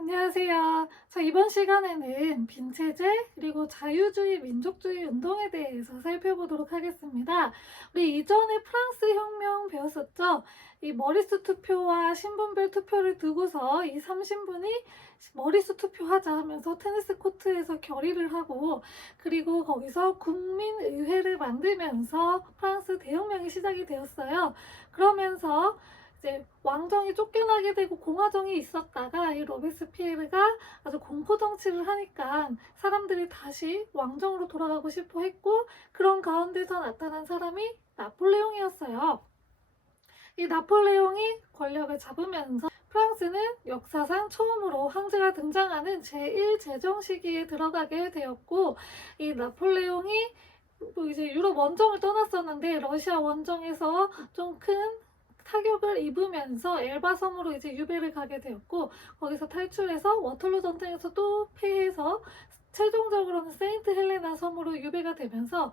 안녕하세요. 자, 이번 시간에는 빈체제 그리고 자유주의 민족주의 운동에 대해서 살펴보도록 하겠습니다. 우리 이전에 프랑스 혁명 배웠었죠? 이 머리수 투표와 신분별 투표를 두고서 이 3신분이 머리수 투표하자 하면서 테니스 코트에서 결의를 하고, 그리고 거기서 국민의회를 만들면서 프랑스 대혁명이 시작이 되었어요. 그러면서 이제 왕정이 쫓겨나게 되고 공화정이 있었다가 이 로베스피에르가 아주 공포 정치를 하니까 사람들이 다시 왕정으로 돌아가고 싶어 했고, 그런 가운데서 나타난 사람이 나폴레옹이었어요. 이 나폴레옹이 권력을 잡으면서 프랑스는 역사상 처음으로 황제가 등장하는 제1제정 시기에 들어가게 되었고, 이 나폴레옹이 또 이제 유럽 원정을 떠났었는데 러시아 원정에서 좀 큰 타격을 입으면서 엘바 섬으로 이제 유배를 가게 되었고, 거기서 탈출해서 워털루 전쟁에서 또 패해서 최종적으로는 세인트 헬레나 섬으로 유배가 되면서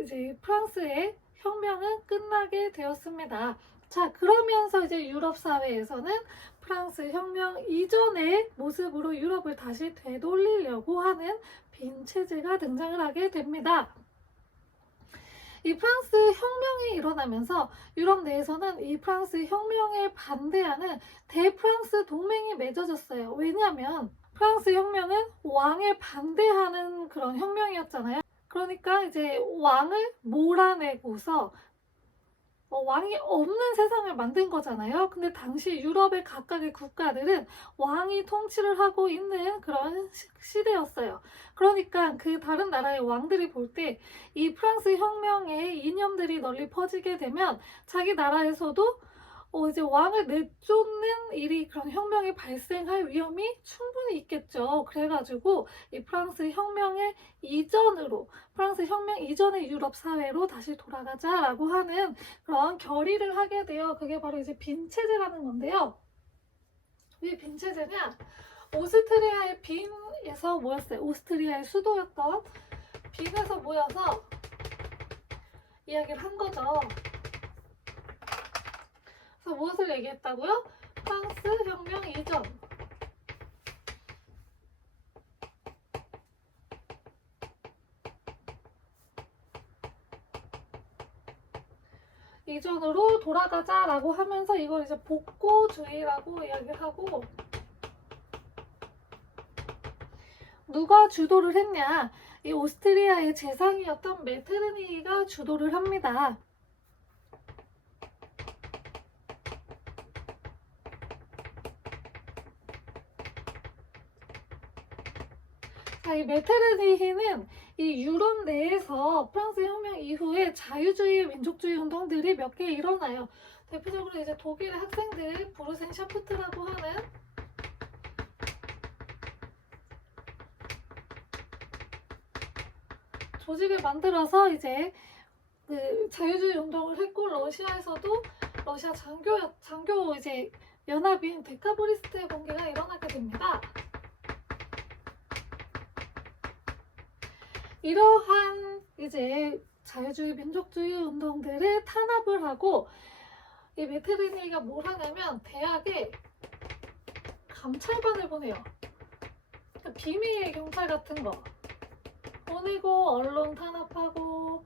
이제 프랑스의 혁명은 끝나게 되었습니다. 자, 그러면서 이제 유럽 사회에서는 프랑스 혁명 이전의 모습으로 유럽을 다시 되돌리려고 하는 빈 체제가 등장을 하게 됩니다. 이 프랑스 혁명이 일어나면서 유럽 내에서는 이 프랑스 혁명에 반대하는 대프랑스 동맹이 맺어졌어요. 왜냐하면 프랑스 혁명은 왕에 반대하는 그런 혁명이었잖아요. 그러니까 이제 왕을 몰아내고서 왕이 없는 세상을 만든 거잖아요. 근데 당시 유럽의 각각의 국가들은 왕이 통치를 하고 있는 그런 시대였어요. 그러니까 그 다른 나라의 왕들이 볼 때 이 프랑스 혁명의 이념들이 널리 퍼지게 되면 자기 나라에서도 이제 왕을 내쫓는 일이, 그런 혁명이 발생할 위험이 충분히 있겠죠. 그래가지고 이 프랑스 혁명의 이전으로, 프랑스 혁명 이전의 유럽 사회로 다시 돌아가자라고 하는 그런 결의를 하게 돼요. 그게 바로 이제 빈체제라는 건데요. 왜 빈체제냐? 오스트리아의 빈에서 모였어요. 오스트리아의 수도였던 빈에서 모여서 이야기를 한 거죠. 그래서 무엇을 얘기했다고요? 프랑스 혁명 이전. 이전으로 돌아가자라고 하면서 이걸 이제 복고주의라고 이야기를 하고, 누가 주도를 했냐? 이 오스트리아의 재상이었던 메테르니가 주도를 합니다. 자, 이 메테르니히는 이 유럽 내에서 프랑스 혁명 이후에 자유주의, 민족주의 운동들이 몇 개 일어나요. 대표적으로 이제 독일의 학생들 보르센 샤프트라고 하는 조직을 만들어서 이제 그 자유주의 운동을 했고, 러시아에서도 러시아 장교 이제 연합인 데카보리스트의 공개가 일어나게 됩니다. 이러한 이제 자유주의 민족주의 운동들을 탄압을 하고, 이 메테르니가 뭘 하냐면 대학에 감찰반을 보내요. 그러니까 비밀 경찰 같은 거 보내고 언론 탄압하고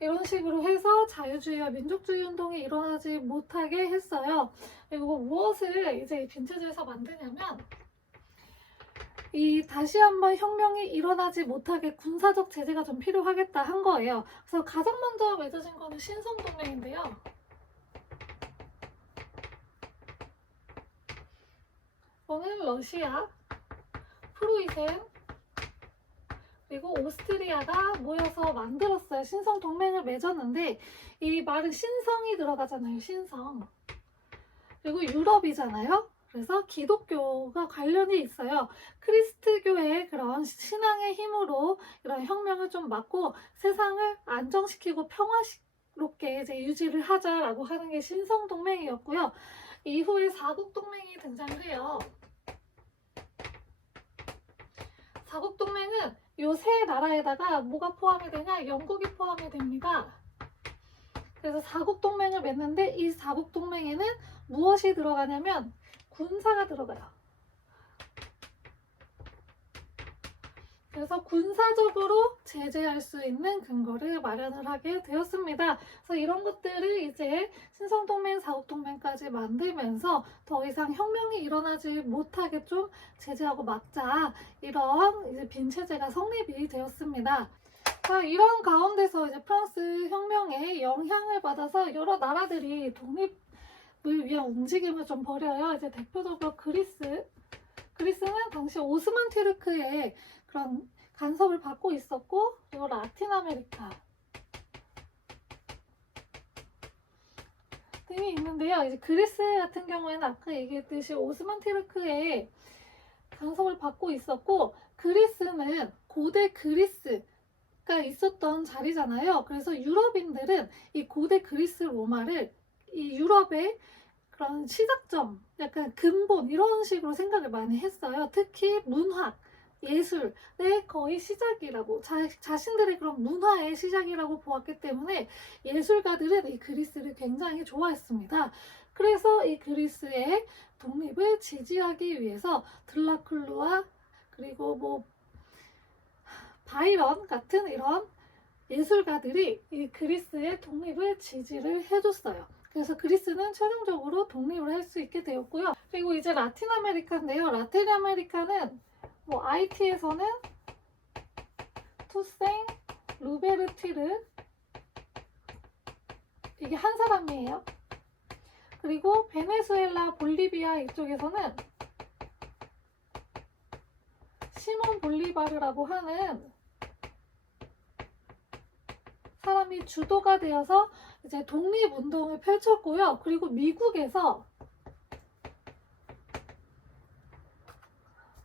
이런 식으로 해서 자유주의와 민족주의 운동이 일어나지 못하게 했어요. 그리고 무엇을 이제 빈체제에서 만드냐면, 이 다시 한번 혁명이 일어나지 못하게 군사적 제재가 좀 필요하겠다 한 거예요. 그래서 가장 먼저 맺어진 거는 신성동맹인데요. 이거는 러시아, 프로이센, 그리고 오스트리아가 모여서 만들었어요. 신성동맹을 맺었는데, 이 말은 신성이 들어가잖아요. 신성. 그리고 유럽이잖아요. 그래서 기독교가 관련이 있어요. 크리스트교의 그런 신앙의 힘으로 이런 혁명을 좀 막고 세상을 안정시키고 평화롭게 이제 유지를 하자라고 하는 게 신성동맹이었고요. 이후에 사국동맹이 등장을 해요. 사국동맹은 이 세 나라에다가 뭐가 포함이 되냐? 영국이 포함이 됩니다. 그래서 사국동맹을 맺는데, 이 사국동맹에는 무엇이 들어가냐면 군사가 들어가요. 그래서 군사적으로 제재할 수 있는 근거를 마련을 하게 되었습니다. 그래서 이런 것들을 이제 신성동맹, 사국동맹까지 만들면서 더 이상 혁명이 일어나지 못하게 좀 제재하고 막자, 이런 이제 빈체제가 성립이 되었습니다. 자, 이런 가운데서 이제 프랑스 혁명에 영향을 받아서 여러 나라들이 독립을 위한 움직임을 좀 벌여요. 이제 대표적으로 그리스는 당시 오스만 튀르크의 그런 간섭을 받고 있었고, 그리고 라틴 아메리카 등이 있는데요. 이제 그리스 같은 경우에는 아까 얘기했듯이 오스만 튀르크의 간섭을 받고 있었고, 그리스는 고대 그리스가 있었던 자리잖아요. 그래서 유럽인들은 이 고대 그리스 로마를 이 유럽의 그런 시작점, 약간 근본 이런 식으로 생각을 많이 했어요. 특히 문학, 예술의 거의 시작이라고, 자신들의 그런 문화의 시작이라고 보았기 때문에 예술가들은 이 그리스를 굉장히 좋아했습니다. 그래서 이 그리스의 독립을 지지하기 위해서 드라큘루와 그리고 뭐 바이런 같은 이런 예술가들이 이 그리스의 독립을 지지를 해줬어요. 그래서 그리스는 최종적으로 독립을 할 수 있게 되었고요. 그리고 이제 라틴 아메리카인데요. 라틴 아메리카는 뭐 IT에서는 투생 루베르티르, 이게 한 사람이에요. 그리고 베네수엘라, 볼리비아 이쪽에서는 시몬 볼리바르라고 하는 사람이 주도가 되어서 이제 독립운동을 펼쳤고요. 그리고 미국에서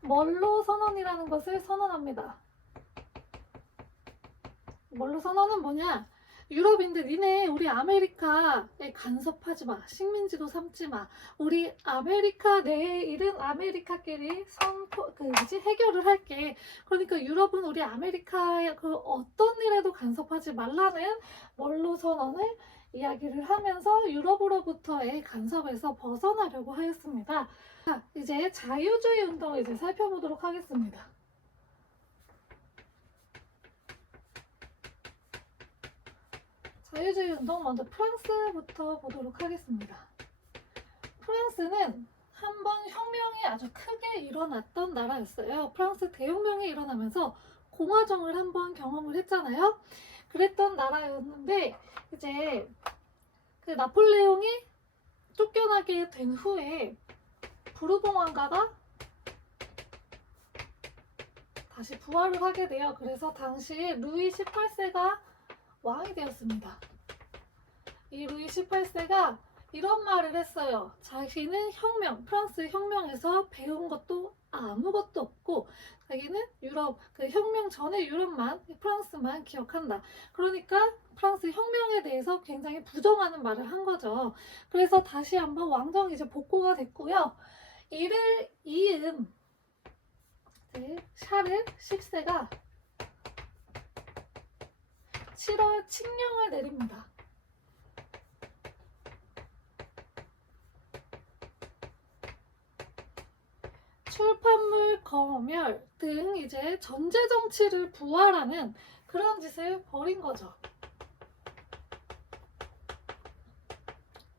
멀로 선언이라는 것을 선언합니다. 멀로 선언은 뭐냐? 유럽인들, 니네 우리 아메리카에 간섭하지 마. 식민지도 삼지 마. 우리 아메리카 내의 일은 아메리카끼리 해결을 할게. 그러니까 유럽은 우리 아메리카의 그 어떤 일에도 간섭하지 말라는 멀로 선언을 이야기를 하면서 유럽으로부터의 간섭에서 벗어나려고 하였습니다. 자, 이제 자유주의 운동을 이제 살펴보도록 하겠습니다. 자유주의 운동, 먼저 프랑스부터 보도록 하겠습니다. 프랑스는 한번 혁명이 아주 크게 일어났던 나라였어요. 프랑스 대혁명이 일어나면서 공화정을 한번 경험을 했잖아요. 그랬던 나라였는데, 이제 그 나폴레옹이 쫓겨나게 된 후에 부르봉 왕가가 다시 부활을 하게 돼요. 그래서 당시에 루이 18세가 왕이 되었습니다. 이 루이 18세가 이런 말을 했어요. 자기는 프랑스 혁명에서 배운 것도 아무것도 없고, 자기는 유럽, 그 혁명 전에 유럽만, 프랑스만 기억한다. 그러니까 프랑스 혁명에 대해서 굉장히 부정하는 말을 한 거죠. 그래서 다시 한번 왕정이 이제 복고가 됐고요. 이를 이은 샤를 10세가 7월 칙령을 내립니다. 출판물 검열 등 이제 전제 정치를 부활하는 그런 짓을 벌인 거죠.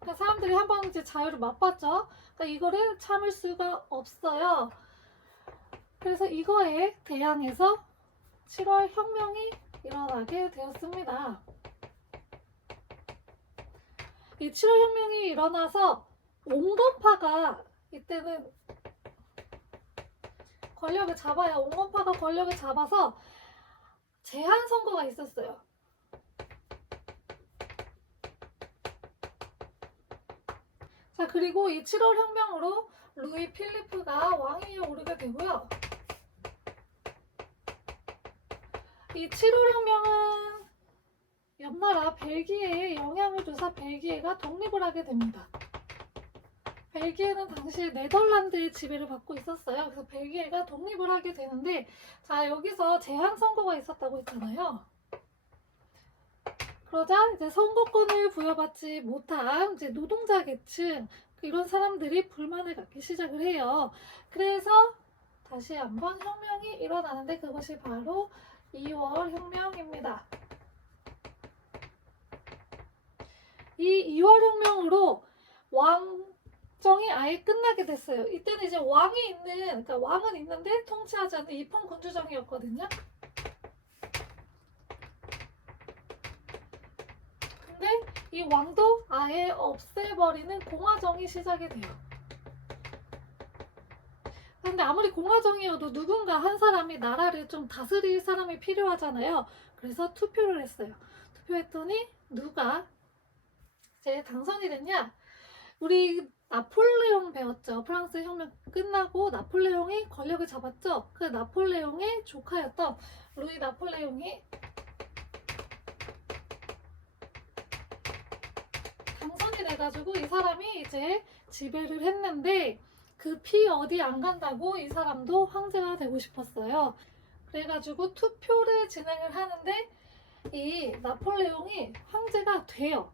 그러니까 사람들이 한번 이제 자유를 맛봤죠. 그러니까 이거를 참을 수가 없어요. 그래서 이거에 대항해서 7월 혁명이 일어나게 되었습니다. 이 7월 혁명이 일어나서 온건파가 이때는 권력을 잡아요. 온건파가 권력을 잡아서 제한 선거가 있었어요. 자, 그리고 이 7월 혁명으로 루이 필리프가 왕위에 오르게 되고요. 이 7월 혁명은 옆나라 벨기에에 영향을 줘서 벨기에가 독립을 하게 됩니다. 벨기에는 당시 네덜란드의 지배를 받고 있었어요. 그래서 벨기에가 독립을 하게 되는데, 자, 여기서 제한 선거가 있었다고 했잖아요. 그러자 이제 선거권을 부여받지 못한 이제 노동자 계층, 이런 사람들이 불만을 갖기 시작을 해요. 그래서 다시 한번 혁명이 일어나는데 그것이 바로 2월 혁명입니다. 이 2월 혁명으로 왕정이 아예 끝나게 됐어요. 이때는 이제 왕이 있는, 그러니까 왕은 있는데 통치하지 않는 입헌군주정이었거든요. 근데 이 왕도 아예 없애버리는 공화정이 시작이 돼요. 근데 아무리 공화정이어도 누군가 한 사람이 나라를 좀 다스릴 사람이 필요하잖아요. 그래서 투표를 했어요. 투표했더니 누가 이제 당선이 됐냐? 우리 나폴레옹 배웠죠. 프랑스 혁명 끝나고 나폴레옹이 권력을 잡았죠. 그 나폴레옹의 조카였던 루이 나폴레옹이 당선이 돼가지고 이 사람이 이제 지배를 했는데 그 피 어디 안 간다고 이 사람도 황제가 되고 싶었어요. 그래가지고 투표를 진행을 하는데 이 나폴레옹이 황제가 돼요.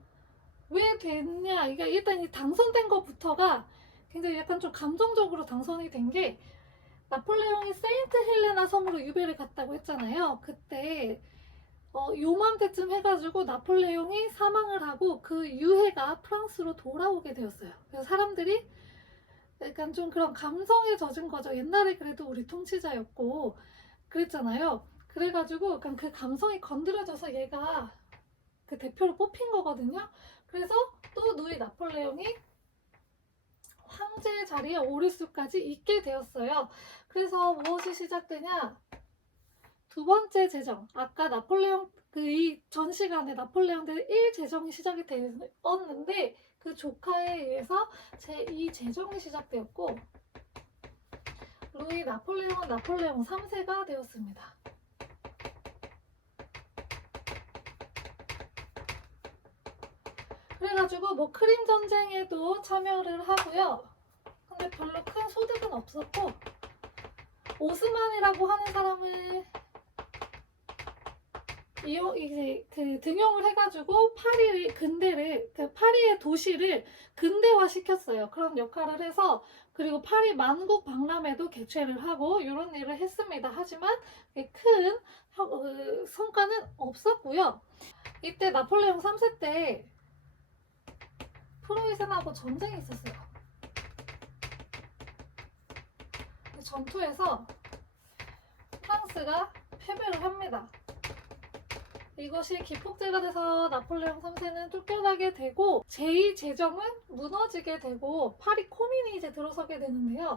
왜 됐냐? 그러니까 일단 이 당선된 것부터가 굉장히 약간 좀 감정적으로 당선이 된 게 나폴레옹이 세인트 헬레나 섬으로 유배를 갔다고 했잖아요. 그때 요맘때쯤 해가지고 나폴레옹이 사망을 하고 그 유해가 프랑스로 돌아오게 되었어요. 그래서 사람들이 약간 좀 그런 감성에 젖은 거죠. 옛날에 그래도 우리 통치자였고 그랬잖아요. 그래가지고 약간 그 감성이 건드려져서 얘가 그 대표로 뽑힌 거거든요. 그래서 또 누이 나폴레옹이 황제 자리에 오를 수까지 있게 되었어요. 그래서 무엇이 시작되냐? 두 번째 제정. 아까 나폴레옹 이 전 시간에 나폴레옹 대1 제정이 시작이 되었는데 그 조카에 의해서 제2 제정이 시작되었고 루이 나폴레옹은 나폴레옹 3세가 되었습니다. 그래가지고 뭐 크림 전쟁에도 참여를 하고요. 근데 별로 큰 소득은 없었고 오스만이라고 하는 사람을 이제 그 등용을 해가지고 파리의 근대를 그 파리의 도시를 근대화 시켰어요. 그런 역할을 해서 그리고 파리 만국 박람회도 개최를 하고 이런 일을 했습니다. 하지만 큰 성과는 없었고요. 이때 나폴레옹 3세 때 프로이센하고 전쟁이 있었어요. 전투에서 프랑스가 패배를 합니다. 이것이 기폭제가 돼서 나폴레옹 3세는 쫓겨나게 되고 제2 제정은 무너지게 되고 파리 코민이 이제 들어서게 되는데요.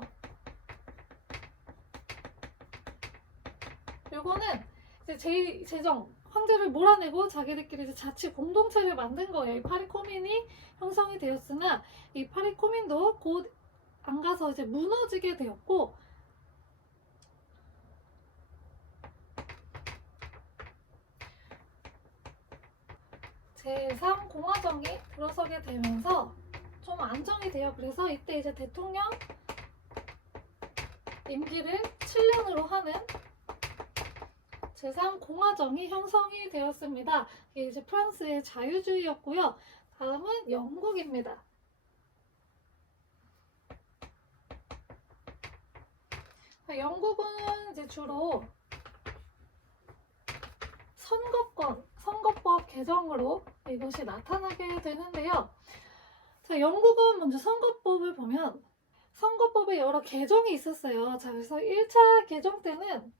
요거는 이제 제2 제정 황제를 몰아내고 자기들끼리 이제 자치 공동체를 만든 거예요. 이 파리 코민이 형성이 되었으나 이 파리 코민도 곧 안 가서 이제 무너지게 되었고 제3공화정이 들어서게 되면서 좀 안정이 돼요. 그래서 이때 이제 대통령 임기를 7년으로 하는 제3공화정이 형성이 되었습니다. 이게 이제 프랑스의 자유주의였고요. 다음은 영국입니다. 영국은 이제 주로 선거법 개정으로 이것이 나타나게 되는데요. 자, 영국은 먼저 선거법을 보면 선거법에 여러 개정이 있었어요. 자, 그래서 1차 개정 때는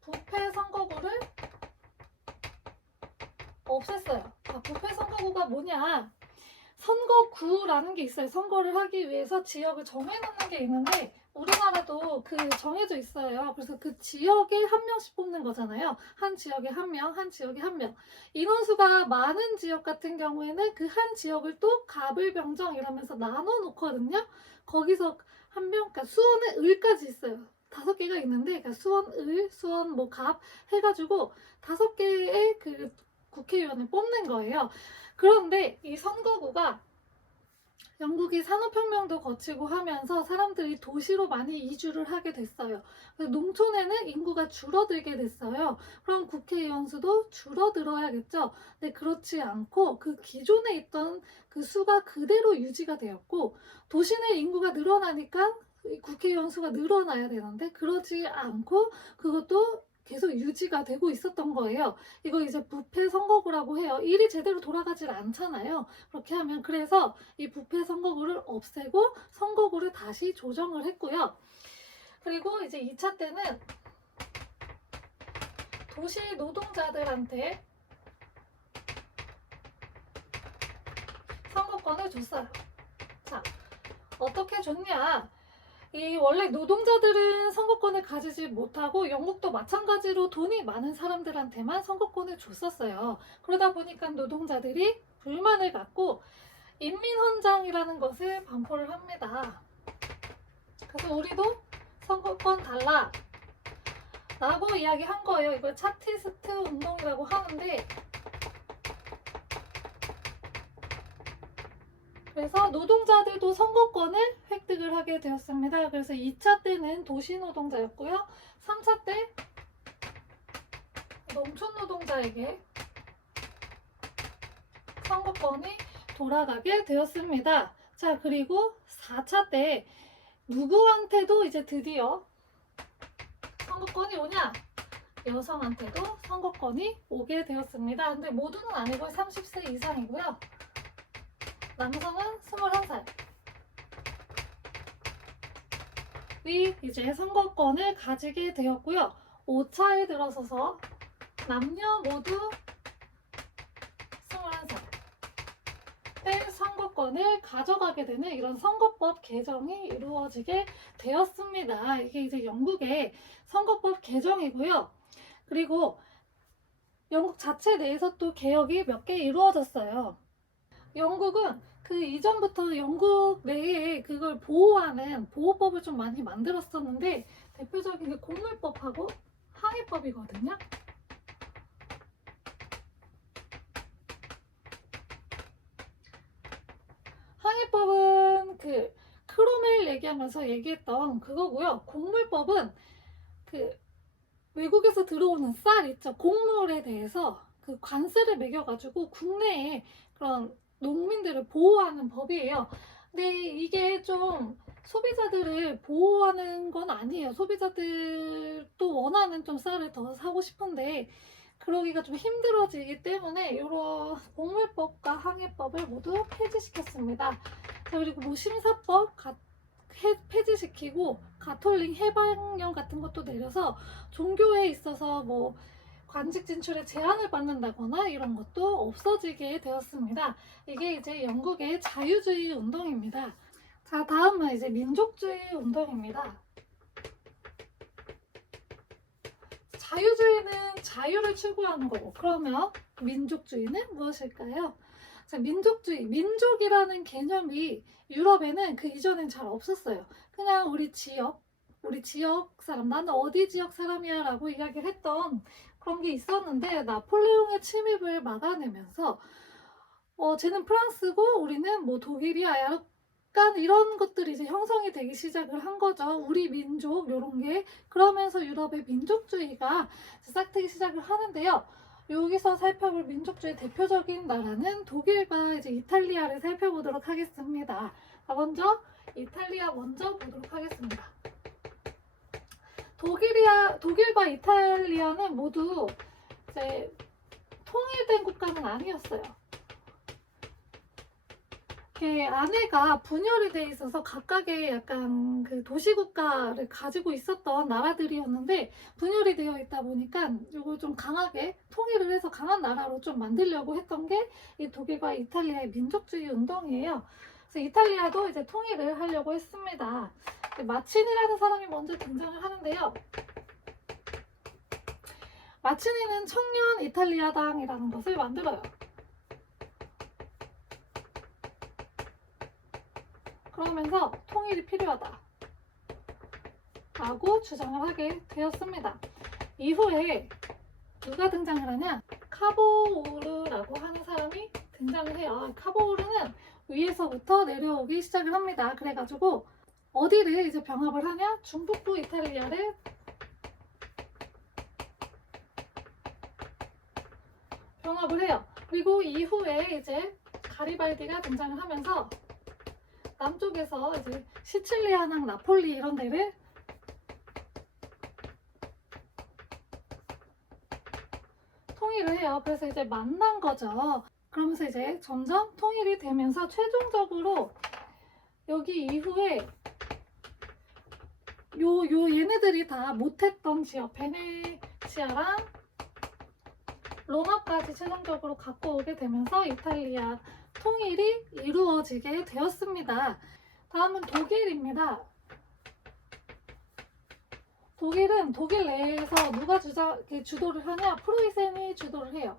부패 선거구를 없앴어요. 자, 부패 선거구가 뭐냐? 선거구라는 게 있어요. 선거를 하기 위해서 지역을 정해놓는 게 있는데 우리나라도 그 정해져 있어요. 그래서 그 지역에 한 명씩 뽑는 거잖아요. 한 지역에 한 명, 한 지역에 한 명. 인원수가 많은 지역 같은 경우에는 그 한 지역을 또 갑을병정 이러면서 나눠 놓거든요. 거기서 한 명, 그러니까 수원은 을까지 있어요. 5개가 있는데, 그러니까 수원, 을, 수원, 뭐 갑 해가지고 5개의 그 국회의원을 뽑는 거예요. 그런데 이 선거구가 영국이 산업혁명도 거치고 하면서 사람들이 도시로 많이 이주를 하게 됐어요. 그래서 농촌에는 인구가 줄어들게 됐어요. 그럼 국회의원 수도 줄어들어야겠죠. 근데 그렇지 않고 그 기존에 있던 그 수가 그대로 유지가 되었고, 도시 내 인구가 늘어나니까 국회의원 수가 늘어나야 되는데 그러지 않고 그것도 계속 유지가 되고 있었던 거예요. 이거 이제 부패 선거구라고 해요. 일이 제대로 돌아가질 않잖아요. 그렇게 하면. 그래서 이 부패 선거구를 없애고 선거구를 다시 조정을 했고요. 그리고 이제 2차 때는 도시 노동자들한테 선거권을 줬어요. 자, 어떻게 줬냐? 이 원래 노동자들은 선거권을 가지지 못하고 영국도 마찬가지로 돈이 많은 사람들한테만 선거권을 줬었어요. 그러다 보니까 노동자들이 불만을 갖고 인민헌장이라는 것을 반포를 합니다. 그래서 우리도 선거권 달라 라고 이야기한 거예요. 이걸 차티스트 운동이라고 하는데, 그래서 노동자들도 선거권을 획득을 하게 되었습니다. 그래서 2차 때는 도시노동자였고요. 3차 때 농촌노동자에게 선거권이 돌아가게 되었습니다. 자, 그리고 4차 때 누구한테도 이제 드디어 선거권이 오냐? 여성한테도 선거권이 오게 되었습니다. 근데 모두는 아니고 30세 이상이고요. 남성은 21살. 이 이제 선거권을 가지게 되었고요. 5차에 들어서서 남녀 모두 21살 때 선거권을 가져가게 되는 이런 선거법 개정이 이루어지게 되었습니다. 이게 이제 영국의 선거법 개정이고요. 그리고 영국 자체 내에서 또 개혁이 몇 개 이루어졌어요. 영국은 그 이전부터 영국 내에 그걸 보호하는 보호법을 좀 많이 만들었었는데, 대표적인 게 공물법하고 항해법이거든요. 항해법은 그 크로멜 얘기하면서 얘기했던 그거고요. 공물법은 그 외국에서 들어오는 쌀 있죠. 곡물에 대해서 그 관세를 매겨가지고 국내에 그런 농민들을 보호하는 법이에요. 근데 이게 좀 소비자들을 보호하는 건 아니에요. 소비자들도 원하는 좀 쌀을 더 사고 싶은데 그러기가 좀 힘들어지기 때문에 이런 곡물법과 항해법을 모두 폐지시켰습니다. 자, 그리고 뭐 심사법 폐지시키고 가톨릭 해방령 같은 것도 내려서 종교에 있어서 뭐 관직 진출에 제한을 받는다거나 이런 것도 없어지게 되었습니다. 이게 이제 영국의 자유주의 운동입니다. 자, 다음은 이제 민족주의 운동입니다. 자유주의는 자유를 추구하는 거고, 그러면 민족주의는 무엇일까요? 자, 민족주의, 민족이라는 개념이 유럽에는 그 이전엔 잘 없었어요. 그냥 우리 지역 사람, 나는 어디 지역 사람이야 라고 이야기를 했던 그런 게 있었는데, 나폴레옹의 침입을 막아내면서 쟤는 프랑스고 우리는 뭐 독일이야, 약간 이런 것들이 이제 형성이 되기 시작을 한 거죠. 우리 민족 이런 게. 그러면서 유럽의 민족주의가 싹트기 시작을 하는데요. 여기서 살펴볼 민족주의 대표적인 나라는 독일과 이제 이탈리아를 살펴보도록 하겠습니다. 자, 먼저 이탈리아 먼저 보도록 하겠습니다. 독일과 이탈리아는 모두 이제 통일된 국가는 아니었어요. 안에가 분열이 돼 있어서 각각의 약간 그 도시국가를 가지고 있었던 나라들이었는데, 분열이 되어 있다 보니까 이걸 좀 강하게 통일을 해서 강한 나라로 좀 만들려고 했던 게 이 독일과 이탈리아의 민족주의 운동이에요. 그래서 이탈리아도 이제 통일을 하려고 했습니다. 마치니라는 사람이 먼저 등장을 하는데요. 마치니는 청년 이탈리아당이라는 것을 만들어요. 그러면서 통일이 필요하다 라고 주장을 하게 되었습니다. 이후에 누가 등장을 하냐? 카보우르라고 하는 사람이 등장을 해요. 카보우르는 위에서부터 내려오기 시작을 합니다. 그래가지고 어디를 이제 병합을 하냐? 중북부 이탈리아를 병합을 해요. 그리고 이후에 이제 가리발디가 등장을 하면서 남쪽에서 이제 시칠리아랑 나폴리 이런 데를 통일을 해요. 그래서 이제 만난 거죠. 그러면서 이제 점점 통일이 되면서 최종적으로 여기 이후에 얘네들이 다 못했던 지역 베네치아랑 로마까지 최종적으로 갖고 오게 되면서 이탈리아 통일이 이루어지게 되었습니다. 다음은 독일입니다. 독일은 독일 내에서 누가 주도를 하냐? 프로이센이 주도를 해요.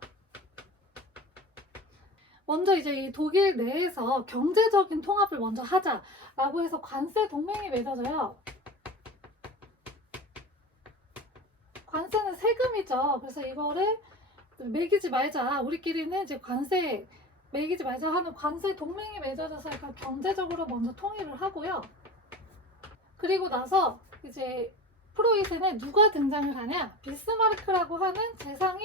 먼저 이제 이 독일 내에서 경제적인 통합을 먼저 하자라고 해서 관세 동맹이 맺어져요. 관세는 세금이죠. 그래서 이거를 매기지 말자. 우리끼리는 이제 관세 매기지 말자 하는 관세 동맹이 맺어져서 약간 경제적으로 먼저 통일을 하고요. 그리고 나서 이제 프로이센에 누가 등장을 하냐? 비스마르크라고 하는 재상이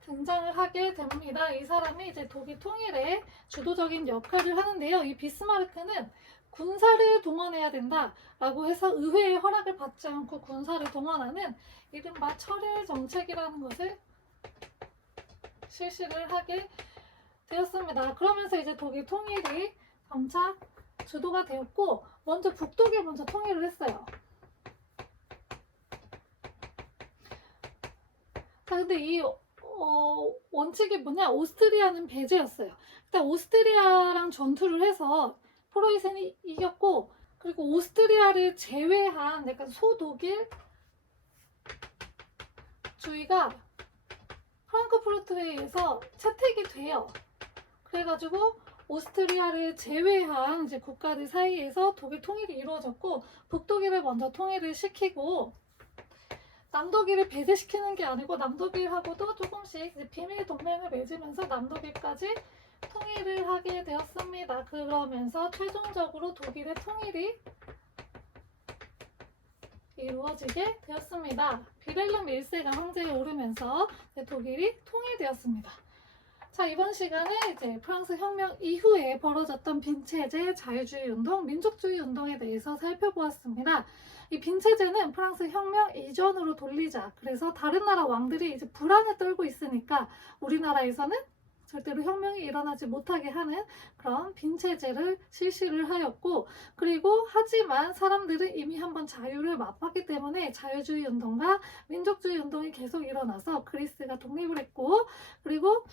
등장을 하게 됩니다. 이 사람이 이제 독일 통일에 주도적인 역할을 하는데요. 이 비스마르크는 군사를 동원해야 된다라고 해서 의회의 허락을 받지 않고 군사를 동원하는 이른바 철일 정책이라는 것을 실시를 하게 되었습니다. 그러면서 이제 독일 통일이 점차 주도가 되었고 먼저 북독에 먼저 통일을 했어요. 자, 근데 이 원칙이 뭐냐? 오스트리아는 배제였어요. 일단 오스트리아랑 전투를 해서 프로이센이 이겼고, 그리고 오스트리아를 제외한 약간 소독일 주의가 프랑크푸르트에 의해서 채택이 돼요. 그래가지고 오스트리아를 제외한 이제 국가들 사이에서 독일 통일이 이루어졌고, 북독일을 먼저 통일을 시키고, 남독일을 배제시키는 게 아니고 남독일하고도 조금씩 이제 비밀 동맹을 맺으면서 남독일까지 통일을 하게 되었습니다. 그러면서 최종적으로 독일의 통일이 이루어지게 되었습니다. 비렐름 1세가 황제에 오르면서 독일이 통일되었습니다. 자, 이번 시간에 이제 프랑스 혁명 이후에 벌어졌던 빈체제, 자유주의 운동, 민족주의 운동에 대해서 살펴보았습니다. 이 빈체제는 프랑스 혁명 이전으로 돌리자. 그래서 다른 나라 왕들이 이제 불안에 떨고 있으니까 우리나라에서는 절대로 혁명이 일어나지 못하게 하는 그런 빈체제를 실시를 하였고, 그리고 하지만 사람들은 이미 한번 자유를 맛봤기 때문에 자유주의 운동과 민족주의 운동이 계속 일어나서 그리스가 독립을 했고, 그리고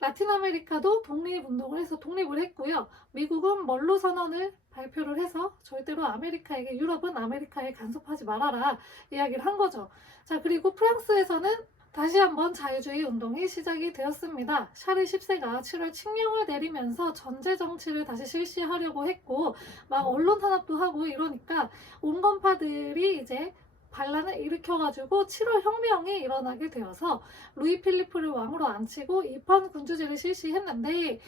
라틴 아메리카도 독립운동을 해서 독립을 했고요. 미국은 멀로 선언을 발표를 해서 절대로 아메리카에게, 유럽은 아메리카에 간섭하지 말아라 이야기를 한 거죠. 자, 그리고 프랑스에서는 다시 한번 자유주의 운동이 시작이 되었습니다. 샤를 10세가 7월 칙령을 내리면서 전제 정치를 다시 실시하려고 했고, 막 언론 탄압도 하고 이러니까 온건파들이 이제 반란을 일으켜가지고 7월 혁명이 일어나게 되어서 루이 필리프를 왕으로 앉히고 입헌군주제를 실시했는데,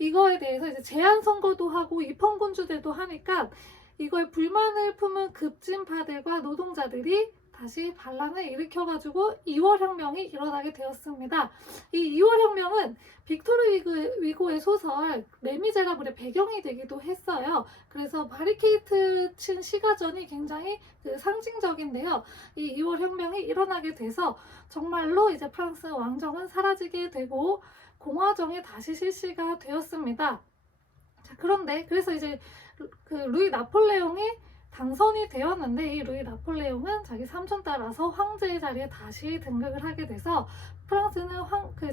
이거에 대해서 이제 제한 선거도 하고 입헌군주제도 하니까 이거에 불만을 품은 급진파들과 노동자들이 다시 반란을 일으켜가지고 2월 혁명이 일어나게 되었습니다. 이 2월 혁명은 빅토르 위고의 소설 레미제라블의 배경이 되기도 했어요. 그래서 바리케이트 친 시가전이 굉장히 상징적인데요. 이 2월 혁명이 일어나게 돼서 정말로 이제 프랑스 왕정은 사라지게 되고 공화정이 다시 실시가 되었습니다. 자, 그런데 그래서 이제 루이 나폴레옹이 당선이 되었는데, 이 루이 나폴레옹은 자기 삼촌 따라서 황제의 자리에 다시 등극을 하게 돼서 프랑스는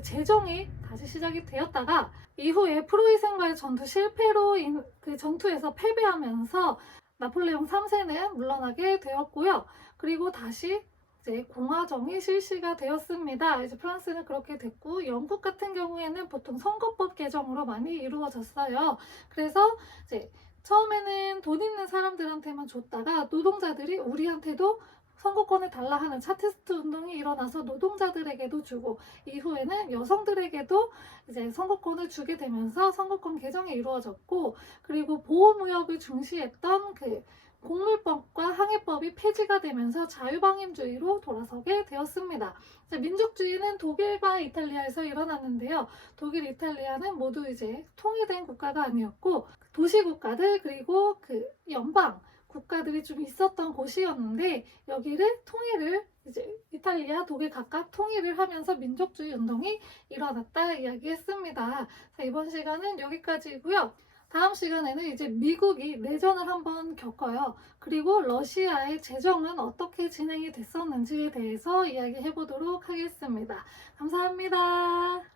재정이 다시 시작이 되었다가, 이후에 프로이센과의 전투 실패로 그 전투에서 패배하면서 나폴레옹 3세는 물러나게 되었고요. 그리고 다시 이제 공화정이 실시가 되었습니다. 이제 프랑스는 그렇게 됐고, 영국 같은 경우에는 보통 선거법 개정으로 많이 이루어졌어요. 그래서 이제 처음에는 돈 있는 사람들한테만 줬다가 노동자들이 우리한테도 선거권을 달라 하는 차티스트 운동이 일어나서 노동자들에게도 주고 이후에는 여성들에게도 이제 선거권을 주게 되면서 선거권 개정이 이루어졌고 그리고 보호무역을 중시했던 그 공물법과 항해법이 폐지가 되면서 자유방임주의로 돌아서게 되었습니다. 민족주의는 독일과 이탈리아에서 일어났는데요. 독일, 이탈리아는 모두 이제 통일된 국가가 아니었고 도시국가들 그리고 그 연방 국가들이 좀 있었던 곳이었는데 여기를 통일을 이제 이탈리아, 독일 각각 통일을 하면서 민족주의 운동이 일어났다 이야기했습니다. 자, 이번 시간은 여기까지고요. 다음 시간에는 이제 미국이 내전을 한번 겪어요. 그리고 러시아의 재정은 어떻게 진행이 됐었는지에 대해서 이야기해 보도록 하겠습니다. 감사합니다.